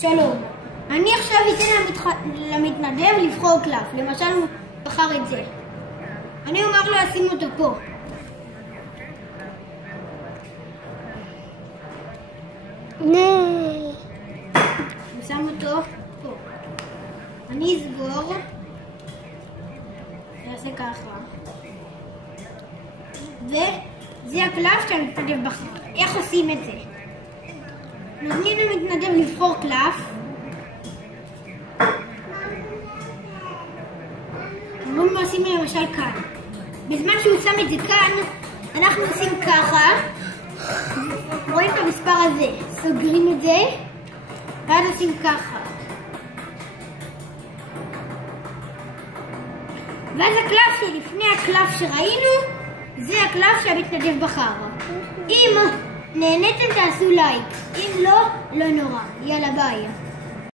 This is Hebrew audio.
שלום. אני עכשיו אתן למתנדב לבחור קלף. למשל הוא בחר את זה. אני אומר לו לשים אותו פה. אני שם אותו פה. אני אסגור. נעשה ככה. וזה הקלף שהמתנדב בחר. איך עושים את זה? נותנים למתנדב לבחור קלף. אומרים לו לשים למשל כאן. בזמן שהוא שם את זה כאן, אנחנו עושים ככה. רואים את המספר הזה. סוגרים את זה, ואז עושים ככה. ואז הקלף שלפני הקלף שראינו, זה הקלף שהמתנדב בחר. אם נהניתם תעשו לייק, אם לא, לא נורא. יאללה ביי.